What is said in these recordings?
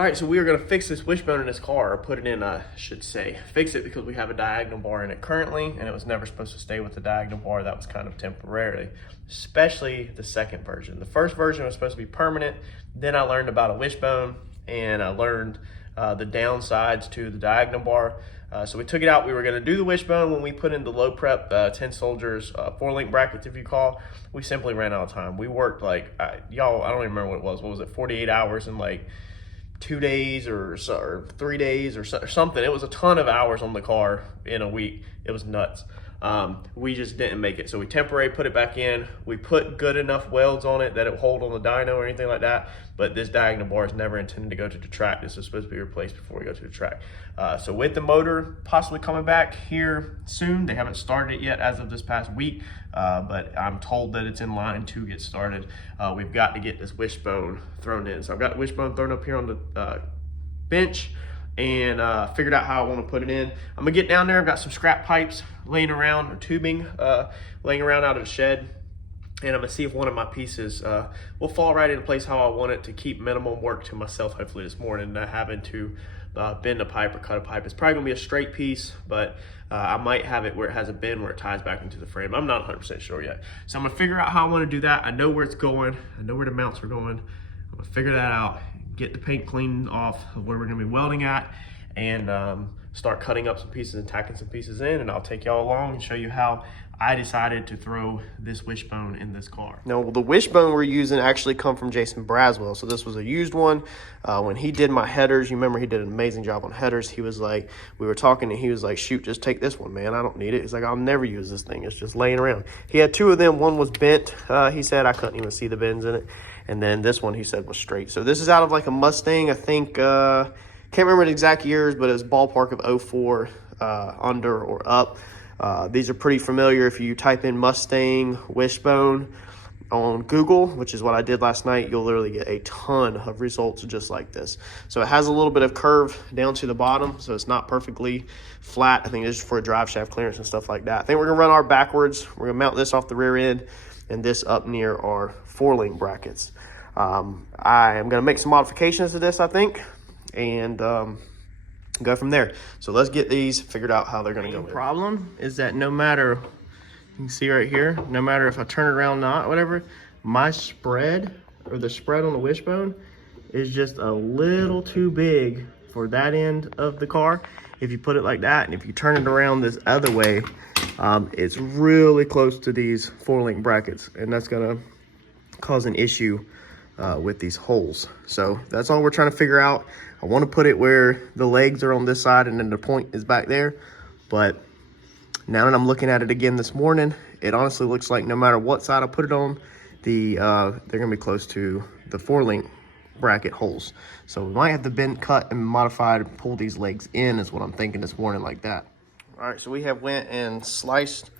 All right, so we are gonna fix this wishbone in this car, or put it in, I should say. Fix it because we have a diagonal bar in it currently, and it was never supposed to stay with the diagonal bar. That was kind of temporarily, especially the second version. The first version was supposed to be permanent. Then I learned about a wishbone, and I learned the downsides to the diagonal bar. So we took it out. We were gonna do the wishbone when we put in the low prep 10 soldiers 4-link brackets, if you call. We simply ran out of time. We worked like, y'all, I don't even remember what it was. What was it, 48 hours in like 2 days or 3 days or something. It was a ton of hours on the car in a week. It was nuts. We just didn't make it. So we temporarily put it back in. We put good enough welds on it that it would hold on the dyno or anything like that. But this diagonal bar is never intended to go to the track. This is supposed to be replaced before we go to the track. So with the motor possibly coming back here soon, they haven't started it yet as of this past week, but I'm told that it's in line to get started. We've got to get this wishbone thrown in. So I've got the wishbone thrown up here on the bench, and figured out how I want to put it in. I'm gonna get down there. I've got some scrap pipes laying around, or tubing laying around out of the shed, and I'm gonna see if one of my pieces will fall right into place how I want it, to keep minimum work to myself hopefully this morning, not having to bend a pipe or cut a pipe. It's probably gonna be a straight piece, but I might have it where it has a bend where it ties back into the frame. I'm not 100% sure yet. So I'm gonna figure out how I wanna do that. I know where it's going. I know where the mounts are going. I'm gonna figure that out, get the paint cleaned off of where we're gonna be welding at, and start cutting up some pieces and tacking some pieces in, and I'll take y'all along and show you how I decided to throw this wishbone in this car. Now, the wishbone we're using actually come from Jason Braswell. So this was a used one. When he did my headers, you remember he did an amazing job on headers. He was like, we were talking and he was like, shoot, just take this one, man. I don't need it. He's like, I'll never use this thing. It's just laying around. He had 2 of them. One was bent. He said I couldn't even see the bends in it. And then this one he said was straight. So this is out of like a Mustang, I think, can't remember the exact years, but it was ballpark of 04 under or up. These are pretty familiar. If you type in Mustang Wishbone on Google, which is what I did last night, you'll literally get a ton of results just like this. So it has a little bit of curve down to the bottom, so it's not perfectly flat. I think it's for a drive shaft clearance and stuff like that. I think we're gonna run our backwards. We're gonna mount this off the rear end and this up near our 4-link brackets. I am gonna make some modifications to this, I think, and go from there. So let's get these figured out how they're gonna go. The problem is that no matter, you can see right here, no matter if I turn it around, not whatever, my spread, or the spread on the wishbone, is just a little too big for that end of the car. If you put it like that, and if you turn it around this other way, it's really close to these 4-link brackets, and that's gonna cause an issue with these holes. So that's all we're trying to figure out. I want to put it where the legs are on this side and then the point is back there, but now that I'm looking at it again this morning, it honestly looks like no matter what side I put it on, they're gonna be close to the 4-link bracket holes. So we might have to bend, cut, and modify to pull these legs in, is what I'm thinking this morning, like that. All right, so we have went and sliced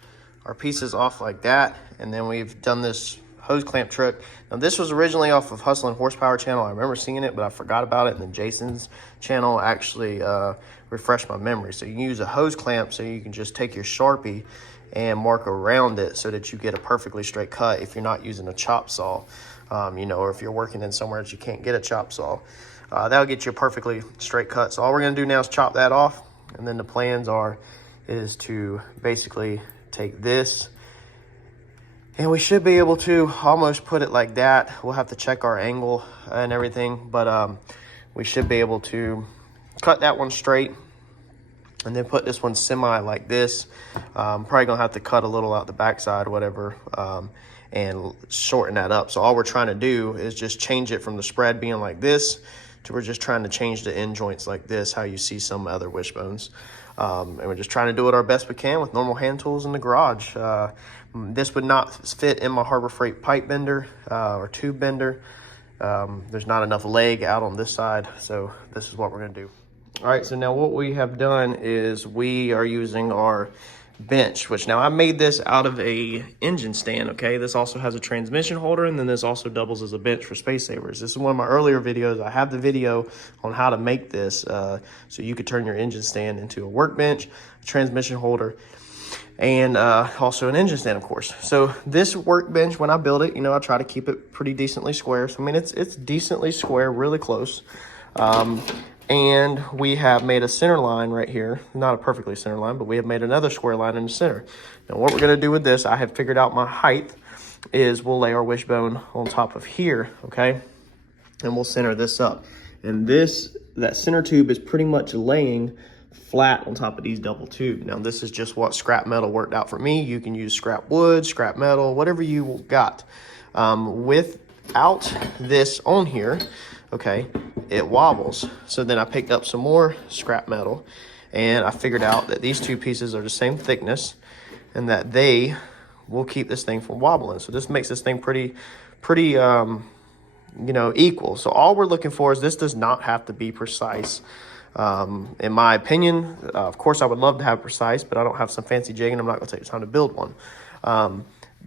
our pieces off like that, and then we've done this hose clamp trick. Now this was originally off of Hustle and Horsepower channel. I remember seeing it, but I forgot about it, and then Jason's channel actually refreshed my memory. So you can use a hose clamp, so you can just take your Sharpie and mark around it so that you get a perfectly straight cut if you're not using a chop saw, you know, or if you're working in somewhere that you can't get a chop saw. That'll get you a perfectly straight cut. So all we're gonna do now is chop that off, and then the plans is to basically take this, and we should be able to almost put it like that. We'll have to check our angle and everything, but we should be able to cut that one straight and then put this one semi like this. Probably gonna have to cut a little out the backside or whatever, and shorten that up. So all we're trying to do is just change it from the spread being like this to we're just trying to change the end joints like this, how you see some other wishbones. And we're just trying to do it our best we can with normal hand tools in the garage. This would not fit in my Harbor Freight pipe bender or tube bender. There's not enough leg out on this side, so this is what we're gonna do. All right, so now what we have done is we are using our bench, which now I made this out of a engine stand, okay? This also has a transmission holder, and then this also doubles as a bench for space savers. This is one of my earlier videos. I have the video on how to make this, so you could turn your engine stand into a workbench, a transmission holder, and also an engine stand, of course. So this workbench, when I build it, you know, I try to keep it pretty decently square. So I mean, it's decently square, really close. And we have made a center line right here, not a perfectly center line, but we have made another square line in the center. Now what we're gonna do with this, I have figured out my height, is we'll lay our wishbone on top of here, okay? And we'll center this up. And that center tube is pretty much laying flat on top of these double tube. Now this is just what scrap metal worked out for me. You can use scrap wood, scrap metal, whatever you got. Without this on here, okay, it wobbles. So then I picked up some more scrap metal and I figured out that these two pieces are the same thickness and that they will keep this thing from wobbling. So this makes this thing pretty you know, equal. So all we're looking for is this does not have to be precise. In my opinion, of course I would love to have precise, but I don't have some fancy jig and I'm not gonna take the time to build one.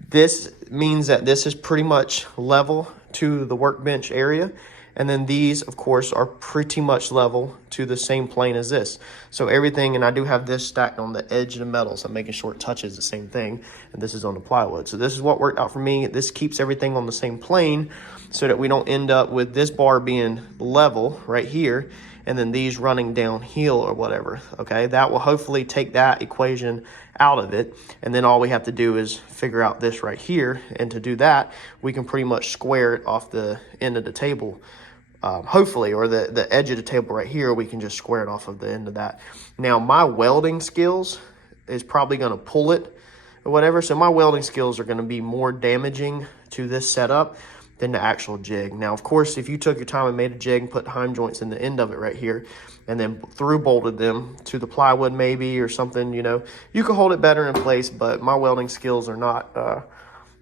This means that this is pretty much level to the workbench area. And then these, of course, are pretty much level to the same plane as this. So everything, and I do have this stacked on the edge of the metal, so I'm making sure it touches the same thing. And this is on the plywood. So this is what worked out for me. This keeps everything on the same plane so that we don't end up with this bar being level right here and then these running downhill or whatever, okay? That will hopefully take that equation out of it. And then all we have to do is figure out this right here. And to do that, we can pretty much square it off the end of the table. Hopefully, or the edge of the table right here, we can just square it off of the end of that. Now, my welding skills is probably gonna pull it or whatever. So my welding skills are gonna be more damaging to this setup than the actual jig. Now, of course, if you took your time and made a jig and put heim joints in the end of it right here, and then through bolted them to the plywood maybe or something, you know, you can hold it better in place, but my welding skills are not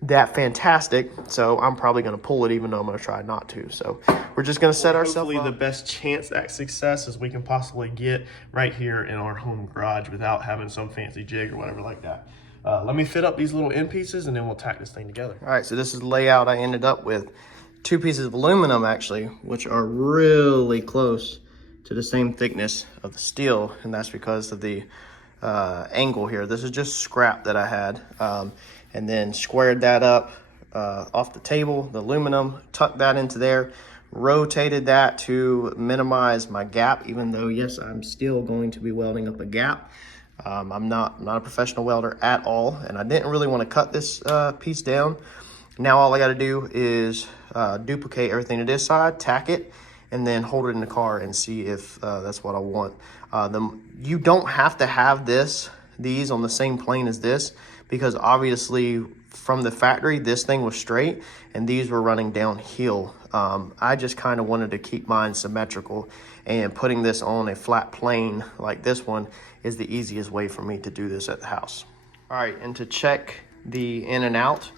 that fantastic, so I'm probably going to pull it even though I'm going to try not to. So we're just going to set ourselves up. Hopefully the best chance at success as we can possibly get right here in our home garage without having some fancy jig or whatever like that. Let me fit up these little end pieces and then we'll tack this thing together. All right, so this is the layout I ended up with. 2 pieces of aluminum actually, which are really close to the same thickness of the steel, and that's because of the angle here. This is just scrap that I had, and then squared that up off the table, the aluminum, tucked that into there, rotated that to minimize my gap, even though yes, I'm still going to be welding up a gap. I'm not a professional welder at all, and I didn't really want to cut this piece down. Now all I got to do is duplicate everything to this side, tack it, and then hold it in the car and see if that's what I want. You don't have to have these on the same plane as this, because obviously from the factory this thing was straight and these were running downhill. I just kind of wanted to keep mine symmetrical, and putting this on a flat plane like this one is the easiest way for me to do this at the house. All right, and to check the in and out,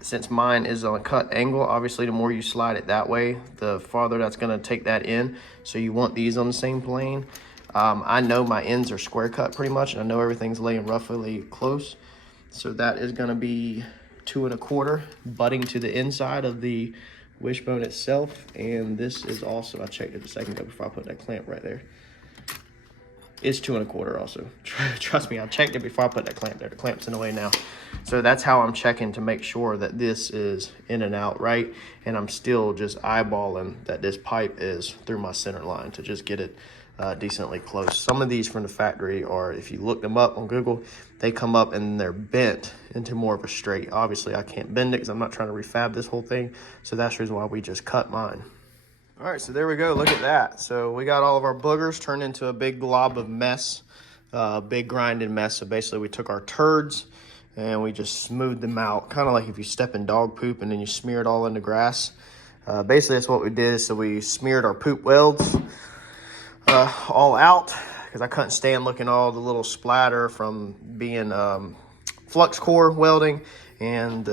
since mine is on a cut angle, obviously the more you slide it that way, the farther that's gonna take that in. So you want these on the same plane. I know my ends are square cut pretty much, and I know everything's laying roughly close. So that is gonna be 2 1/4 butting to the inside of the wishbone itself. And this is also, I checked it a second ago before I put that clamp right there. It's 2 1/4 also. Trust me, I checked it before I put that clamp there. The clamp's in the way now. So that's how I'm checking to make sure that this is in and out right. And I'm still just eyeballing that this pipe is through my center line to just get it decently close. Some of these from the factory are, if you look them up on Google, they come up and they're bent into more of a straight. Obviously I can't bend it because I'm not trying to refab this whole thing. So that's the reason why we just cut mine. All right, so there we go, look at that. So we got all of our boogers turned into a big glob of mess, big grinding mess. So basically we took our turds and we just smoothed them out, kind of like if you step in dog poop and then you smear it all in the grass. Basically that's what we did. So we smeared our poop welds all out, because I couldn't stand looking all the little splatter from being flux core welding and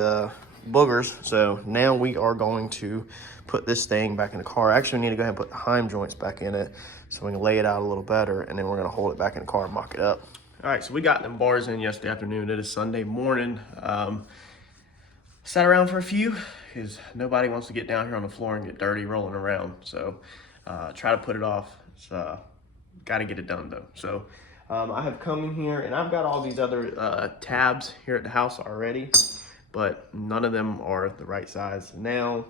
boogers. So now we are going to put this thing back in the car. Actually, we need to go ahead and put the heim joints back in it so we can lay it out a little better, and then we're gonna hold it back in the car and mock it up. All right, so we got them bars in yesterday afternoon. It is Sunday morning. Sat around for a few because nobody wants to get down here on the floor and get dirty rolling around. So try to put it off. So got to get it done though. So I have come in here and I've got all these other tabs here at the house already, but none of them are the right size. Now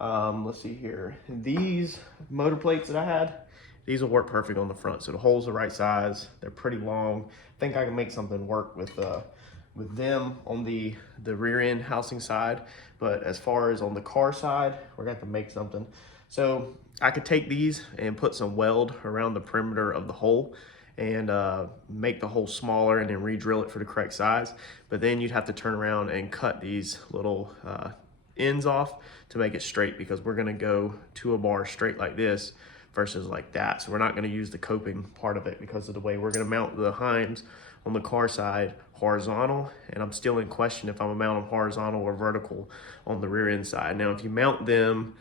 Let's see here. These motor plates that I had, these will work perfect on the front. So the hole's the right size. They're pretty long. I think I can make something work with them on the rear end housing side. But as far as on the car side, we're gonna have to make something. So I could take these and put some weld around the perimeter of the hole and make the hole smaller and then re-drill it for the correct size. But then you'd have to turn around and cut these little ends off to make it straight, because we're gonna go to a bar straight like this versus like that. So we're not gonna use the coping part of it because of the way we're gonna mount the Heims on the car side horizontal, and I'm still in question if I'm gonna mount them horizontal or vertical on the rear end side. Now, if you mount them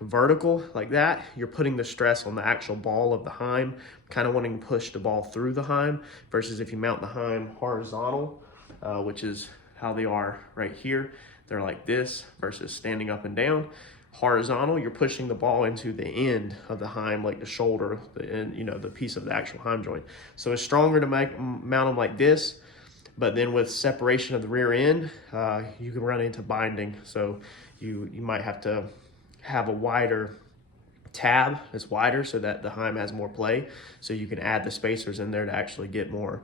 vertical like that, you're putting the stress on the actual ball of the Heim, kind of wanting to push the ball through the Heim, versus if you mount the Heim horizontal, which is how they are right here. They're like this versus standing up and down. Horizontal, you're pushing the ball into the end of the Heim, like the shoulder, the end, you know, the piece of the actual Heim joint. So it's stronger to mount them like this, but then with separation of the rear end, you can run into binding. So you might have to have a wider tab that's wider so that the Heim has more play. So you can add the spacers in there to actually get more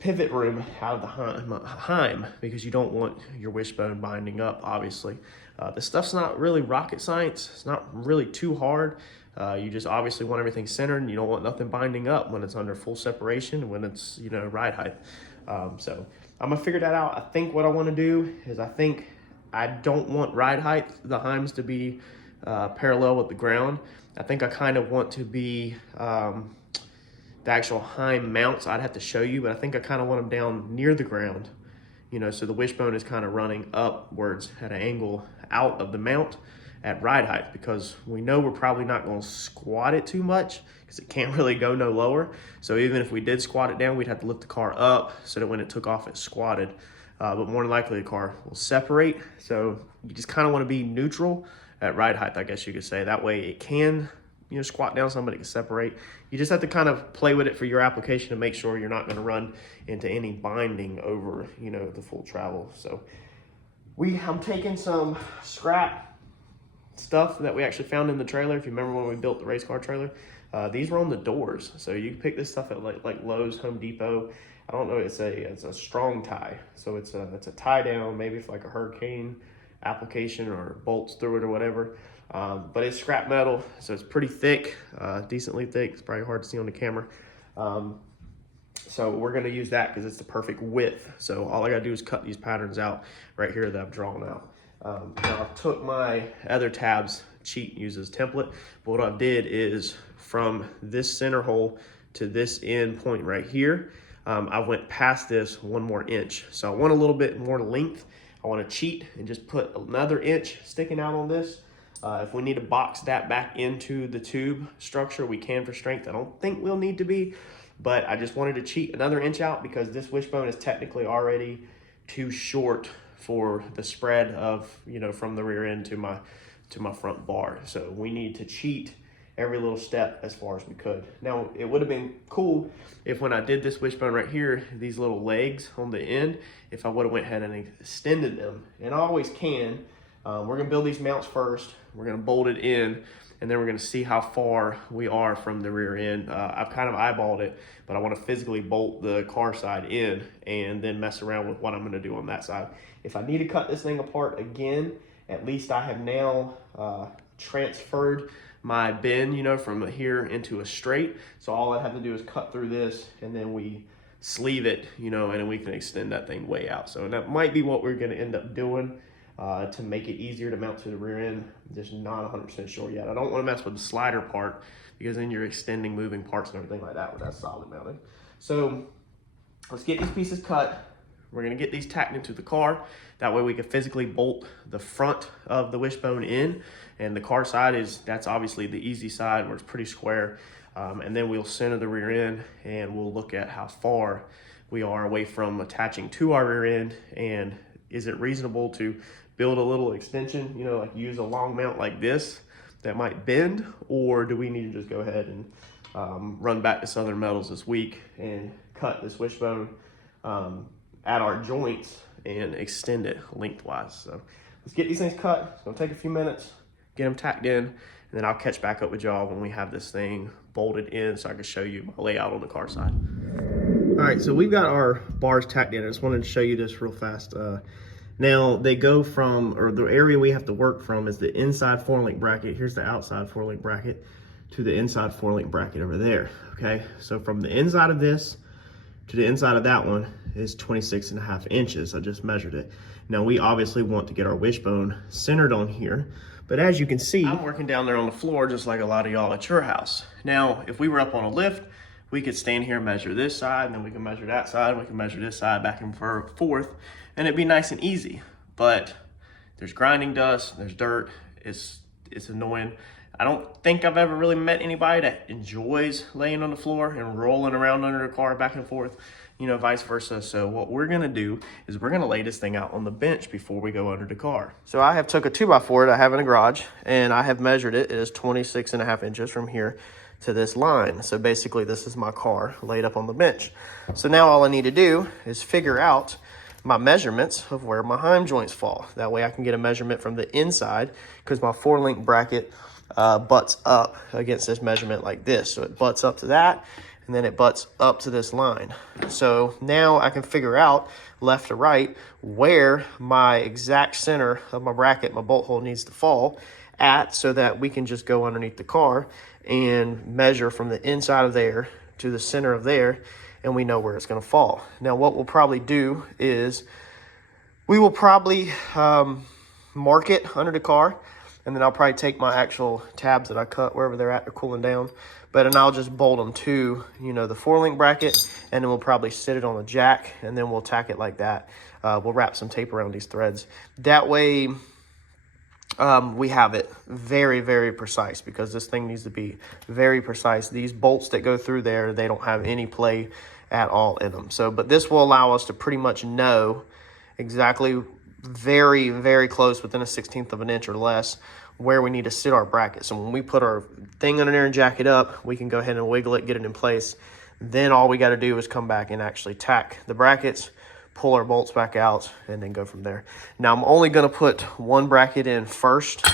pivot room out of the Heim, because you don't want your wishbone binding up, obviously. This stuff's not really rocket science. It's not really too hard. You just obviously want everything centered, and you don't want nothing binding up when it's under full separation, when it's, you know, ride height. So I'm gonna figure that out. I think what I wanna do is, I don't want ride height, the Heims, to be parallel with the ground. I think I kind of want to be, the actual Heim mounts, I'd have to show you, but I think I kind of want them down near the ground, you know, so the wishbone is kind of running upwards at an angle out of the mount at ride height, because we know we're probably not going to squat it too much because it can't really go no lower. So even if we did squat it down, we'd have to lift the car up so that when it took off, it squatted. But more than likely the car will separate. So you just kind of want to be neutral at ride height, I guess you could say. That way it can, you know, squat down, somebody can separate. You just have to kind of play with it for your application to make sure you're not going to run into any binding over, you know, the full travel. So I'm taking some scrap stuff that we actually found in the trailer. If you remember when we built the race car trailer, these were on the doors. So you can pick this stuff at like Lowe's, Home Depot. I don't know, it's a strong tie. So it's a tie down, maybe for like a hurricane application or bolts through it or whatever. But it's scrap metal, so it's pretty thick, decently thick. It's probably hard to see on the camera. So we're gonna use that because it's the perfect width. So all I gotta do is cut these patterns out right here that I've drawn out. Now I took my other tabs, cheat uses template, but what I did is from this center hole to this end point right here, I went past this 1 more inch. So I want a little bit more length. I want to cheat and just put another inch sticking out on this. If we need to box that back into the tube structure, we can for strength. I don't think we'll need to be, but I just wanted to cheat another inch out because this wishbone is technically already too short for the spread of, you know, from the rear end to my front bar. So we need to cheat every little step as far as we could. Now, it would have been cool if when I did this wishbone right here, these little legs on the end, if I would have went ahead and extended them, and I always can. We're gonna build these mounts first. We're gonna bolt it in, and then we're gonna see how far we are from the rear end. I've kind of eyeballed it, but I wanna physically bolt the car side in and then mess around with what I'm gonna do on that side. If I need to cut this thing apart again, at least I have now transferred my bend, you know, from here into a straight. So all I have to do is cut through this, and then we sleeve it, you know, and then we can extend that thing way out. So that might be what we're gonna end up doing to make it easier to mount to the rear end. I'm just not 100% sure yet. I don't wanna mess with the slider part because then you're extending moving parts and everything like that with that solid mounted. So let's get these pieces cut. We're gonna get these tacked into the car. That way we can physically bolt the front of the wishbone in, and the car side that's obviously the easy side where it's pretty square. And then we'll center the rear end, and we'll look at how far we are away from attaching to our rear end, and is it reasonable to build a little extension, you know, like use a long mount like this that might bend, or do we need to just go ahead and run back to Southern Metals this week and cut this wishbone at our joints and extend it lengthwise. So let's get these things cut. It's gonna take a few minutes, get them tacked in, and then I'll catch back up with y'all when we have this thing bolted in so I can show you my layout on the car side. All right, so we've got our bars tacked in. I just wanted to show you this real fast. Now they go from, or the area we have to work from is the inside 4-link bracket. Here's the outside 4-link bracket to the inside 4-link bracket over there, okay? So from the inside of this to the inside of that one is 26.5 inches. I just measured it. Now we obviously want to get our wishbone centered on here, but as you can see, I'm working down there on the floor just like a lot of y'all at your house. Now, if we were up on a lift, we could stand here and measure this side, and then we can measure that side, and we can measure this side back and forth, and it'd be nice and easy. But there's grinding dust, there's dirt, it's annoying. I don't think I've ever really met anybody that enjoys laying on the floor and rolling around under the car back and forth, you know, vice versa. So what we're gonna do is we're gonna lay this thing out on the bench before we go under the car. So I have took a 2x4 that I have in the garage, and I have measured it. It is 26.5 inches from here to this line. So basically this is my car laid up on the bench. So now all I need to do is figure out my measurements of where my heim joints fall. That way I can get a measurement from the inside, because my 4-link bracket butts up against this measurement like this. So it butts up to that, and then it butts up to this line. So now I can figure out left to right where my exact center of my bracket, my bolt hole, needs to fall at, so that we can just go underneath the car and measure from the inside of there to the center of there, and we know where it's going to fall. Now what we'll probably do is we will probably mark it under the car, and then I'll probably take my actual tabs that I cut wherever they're at, they're cooling down, and I'll just bolt them to, you know, the 4-link bracket, and then we'll probably sit it on the jack, and then we'll tack it like that. We'll wrap some tape around these threads. That way we have it very, very precise, because this thing needs to be very precise. These bolts that go through there, they don't have any play at all in them. So, but this will allow us to pretty much know exactly, very, very close, within a 1/16 of an inch or less, where we need to sit our bracket. So when we put our thing under there and jack it up, we can go ahead and wiggle it, get it in place. Then all we got to do is come back and actually tack the brackets, pull our bolts back out, and then go from there. Now I'm only going to put one bracket in first. These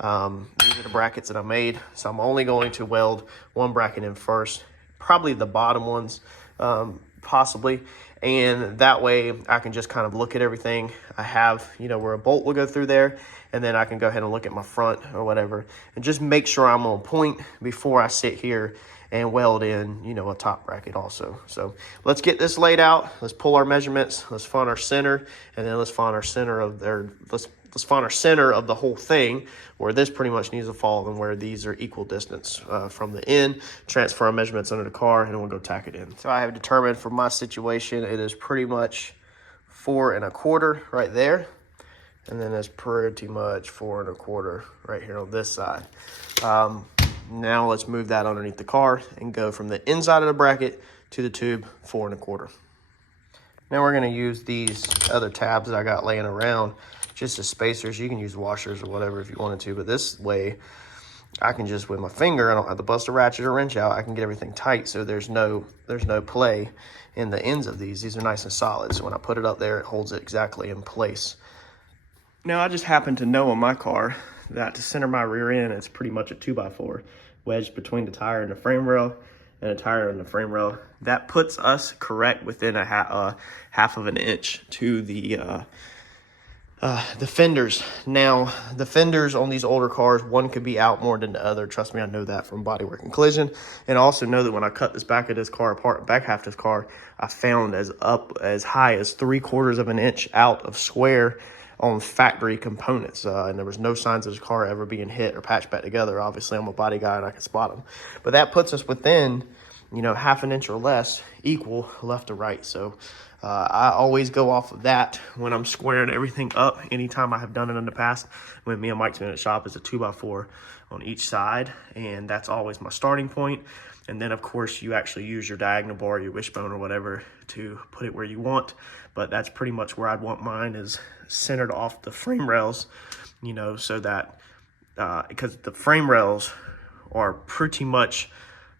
are the brackets that I made, so I'm only going to weld one bracket in first, probably the bottom ones, possibly, and that way I can just kind of look at everything. I have, you know, where a bolt will go through there, and then I can go ahead and look at my front or whatever, and just make sure I'm on point before I sit here and weld in, you know, a top bracket also. So let's get this laid out. Let's pull our measurements. Let's find our center, and then let's find our center of their, let's find our center of the whole thing, where this pretty much needs to fall and where these are equal distance from the end. Transfer our measurements under the car, and then we'll go tack it in. So I have determined for my situation, it is pretty much 4 1/4 right there. And then it's pretty much 4 1/4 right here on this side. Now let's move that underneath the car and go from the inside of the bracket to the tube, 4 1/4. Now we're gonna use these other tabs that I got laying around just as spacers. You can use washers or whatever if you wanted to, but this way I can just, with my finger, I don't have to bust a ratchet or wrench out. I can get everything tight, so there's no play in the ends of these. These are nice and solid, so when I put it up there, it holds it exactly in place. Now I just happen to know on my car that to center my rear end, it's pretty much a 2x4 wedged between the tire and the frame rail, and a tire and the frame rail. That puts us correct within a half of an inch to the fenders. Now the fenders on these older cars, one could be out more than the other. Trust me, I know that from bodywork and collision, and I also know that when I cut this back of this car apart, back half of this car, I found as high as 3/4 of an inch out of square on factory components, and there was no signs of this car ever being hit or patched back together. Obviously I'm a body guy and I can spot them, but that puts us within, you know, half an inch or less equal left to right. So I always go off of that when I'm squaring everything up. Anytime I have done it in the past, when me and Mike's been at the shop, is a 2x4 on each side, and that's always my starting point. And then of course you actually use your diagonal bar, your wishbone or whatever, to put it where you want. But that's pretty much where I'd want mine, is centered off the frame rails, you know, so that because the frame rails are pretty much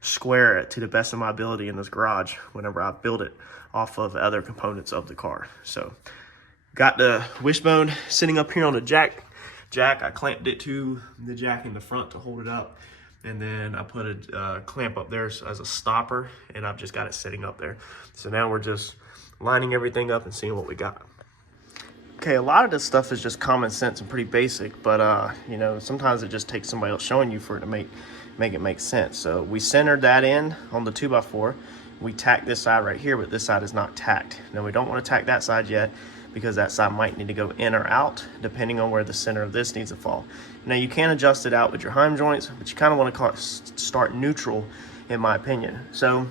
square to the best of my ability in this garage whenever I build it off of other components of the car. So Got the wishbone sitting up here on the jack. I clamped it to the jack in the front to hold it up. And then I put a clamp up there as a stopper, and I've just got it sitting up there. So now we're just lining everything up and seeing what we got. Okay, a lot of this stuff is just common sense and pretty basic, but you know, sometimes it just takes somebody else showing you for it to make it make sense. So we centered that in on the 2x4. We tacked this side right here, but this side is not tacked. Now we don't want to tack that side yet because that side might need to go in or out depending on where the center of this needs to fall. Now you can adjust it out with your heim joints, but you kind of want to start neutral in my opinion. So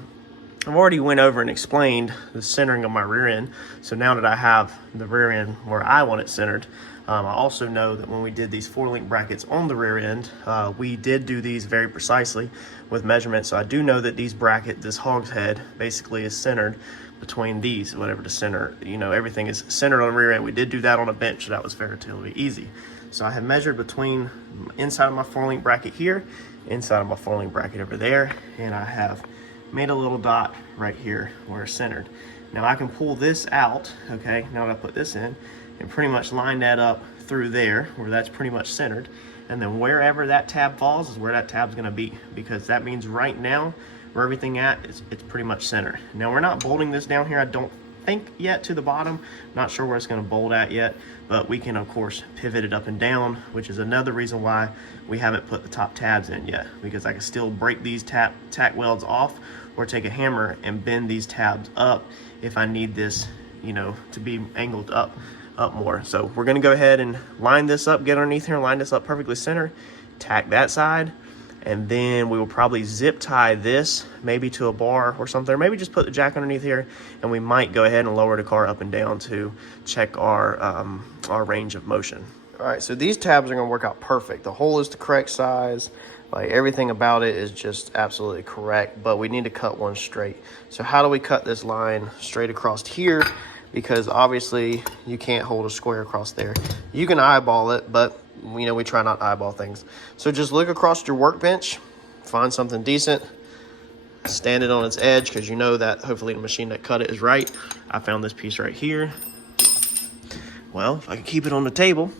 I've already went over and explained the centering of my rear end. So now that I have the rear end where I want it centered, I also know that when we did these 4-link brackets on the rear end, we did do these very precisely with measurements. So I do know that this hogshead basically is centered between these, whatever the center, you know, everything is centered on the rear end. We did do that on a bench, so that was relatively easy. So I have measured between inside of my 4-link bracket here, inside of my 4-link bracket over there, and I have made a little dot right here where it's centered. Now I can pull this out, okay, now that I put this in, and pretty much line that up through there where that's pretty much centered. And then wherever that tab falls is where that tab's gonna be, because that means right now where everything at is it's pretty much center. Now we're not bolting this down here, I don't think yet, to the bottom. Not sure where it's gonna bolt at yet, but we can of course pivot it up and down, which is another reason why we haven't put the top tabs in yet, because I can still break these tack welds off or take a hammer and bend these tabs up if I need this, you know, to be angled up more. So we're gonna go ahead and line this up, get underneath here and line this up perfectly center, tack that side, and then we will probably zip tie this maybe to a bar or something, or maybe just put the jack underneath here, and we might go ahead and lower the car up and down to check our range of motion. All right, so these tabs are gonna work out perfect. The hole is the correct size, like everything about it is just absolutely correct, but we need to cut one straight. So how do we cut this line straight across here? Because obviously you can't hold a square across there. You can eyeball it, but you know, we try not to eyeball things. So just look across your workbench, find something decent, stand it on its edge, because you know that hopefully the machine that cut it is right. I found this piece right here. Well, if I can keep it on the table,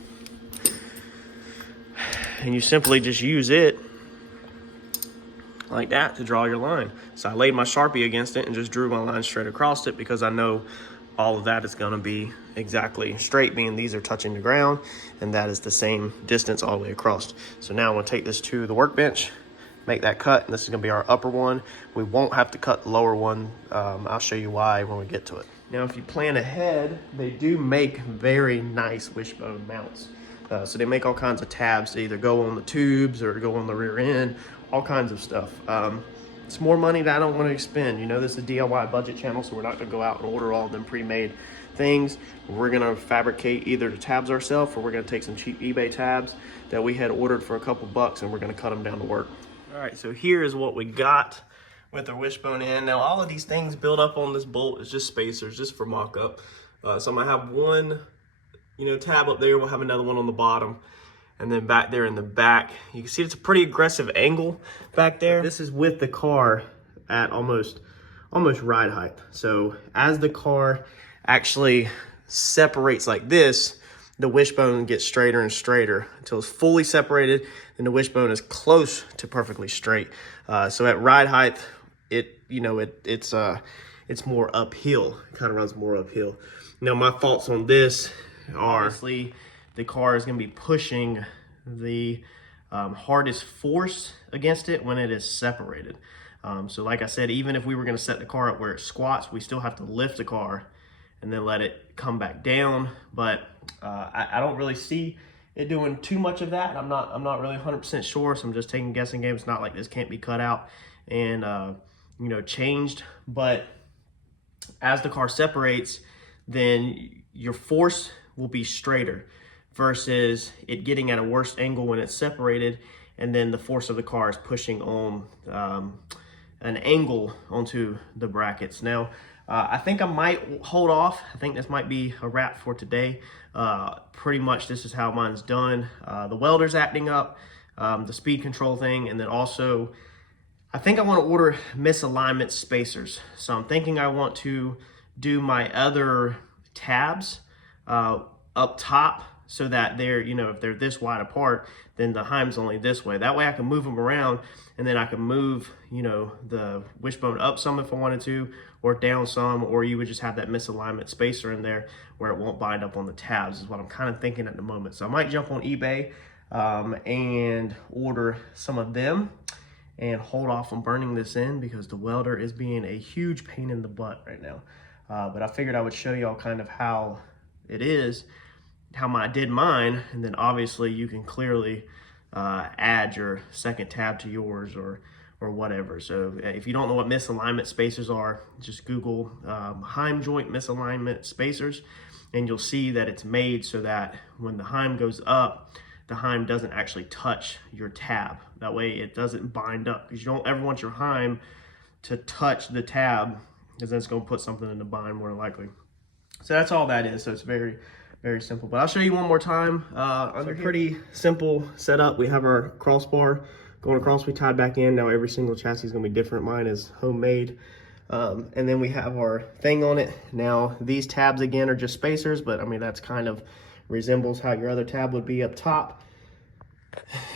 and you simply just use it like that to draw your line. So I laid my Sharpie against it and just drew my line straight across it, because I know all of that is going to be exactly straight, being these are touching the ground, and that is the same distance all the way across. So now I'm going to take this to the workbench, make that cut, and this is going to be our upper one. We won't have to cut the lower one. I'll show you why when we get to it. Now if you plan ahead, they do make very nice wishbone mounts. So they make all kinds of tabs to either go on the tubes or go on the rear end, all kinds of stuff. It's more money that I don't want to expend. You know, this is a DIY budget channel, so we're not going to go out and order all of them pre-made things. We're going to fabricate either the tabs ourselves, or we're going to take some cheap eBay tabs that we had ordered for a couple bucks, and we're going to cut them down to work. All right, so here is what we got with our wishbone in. Now all of these things built up on this bolt is just spacers, just for mock-up. So I'm going to have one, you know, tab up there. We'll have another one on the bottom. And then back there in the back, you can see it's a pretty aggressive angle back there. This is with the car at almost ride height. So as the car actually separates like this, the wishbone gets straighter and straighter until it's fully separated, and the wishbone is close to perfectly straight. So at ride height, it's more uphill. It kind of runs more uphill. Now my thoughts on this are, obviously, the car is going to be pushing the hardest force against it when it is separated. So like I said, even if we were going to set the car up where it squats, we still have to lift the car and then let it come back down. But I don't really see it doing too much of that. I'm not really 100% sure, so I'm just taking a guessing game. It's not like this can't be cut out and you know, changed. But as the car separates, then your force will be straighter, versus it getting at a worse angle when it's separated, and then the force of the car is pushing on an angle onto the brackets. Now, I think I might hold off. I think this might be a wrap for today. Pretty much this is how mine's done. The welder's acting up, the speed control thing, and then also I think I want to order misalignment spacers. So I'm thinking I want to do my other tabs up top, so that they're, you know, if they're this wide apart, then the heim's only this way. That way I can move them around, and then I can move, you know, the wishbone up some if I wanted to, or down some, or you would just have that misalignment spacer in there where it won't bind up on the tabs, is what I'm kind of thinking at the moment. So I might jump on eBay and order some of them and hold off on burning this in, because the welder is being a huge pain in the butt right now. But I figured I would show y'all kind of how it is, how I did mine, and then obviously you can clearly add your second tab to yours or whatever. So if you don't know what misalignment spacers are, just Google heim joint misalignment spacers, and you'll see that it's made so that when the heim goes up, the heim doesn't actually touch your tab. That way it doesn't bind up, because you don't ever want your heim to touch the tab, because then it's going to put something in the bind more than likely. So that's all that is. So it's very, very simple. But I'll show you one more time. Under pretty simple setup. We have our crossbar going across. We tied back in. Now every single chassis is going to be different. Mine is homemade. And then we have our thing on it. Now these tabs again are just spacers, but I mean that's kind of resembles how your other tab would be up top.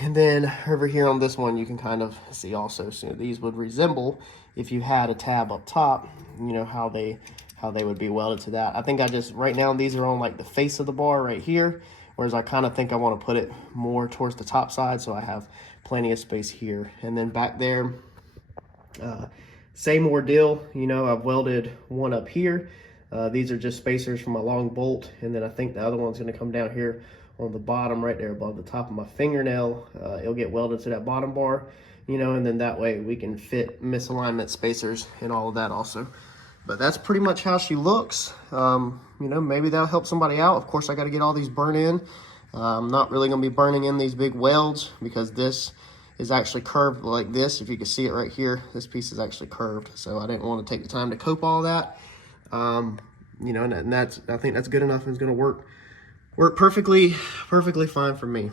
And then over here on this one, you can kind of see also, so these would resemble if you had a tab up top, you know, how they would be welded to that. I think I just, right now, these are on like the face of the bar right here, whereas I kind of think I want to put it more towards the top side, so I have plenty of space here. And then back there, same ordeal, you know, I've welded one up here. These are just spacers for my long bolt, and then I think the other one's going to come down here on the bottom right there above the top of my fingernail. It'll get welded to that bottom bar, you know, and then that way we can fit misalignment spacers and all of that also. But that's pretty much how she looks. You know, maybe that'll help somebody out. Of course, I got to get all these burnt in. I'm not really going to be burning in these big welds, because this is actually curved like this. If you can see it right here, this piece is actually curved. So I didn't want to take the time to cope all that. You know, and that's, I think that's good enough, and it's going to work perfectly fine for me.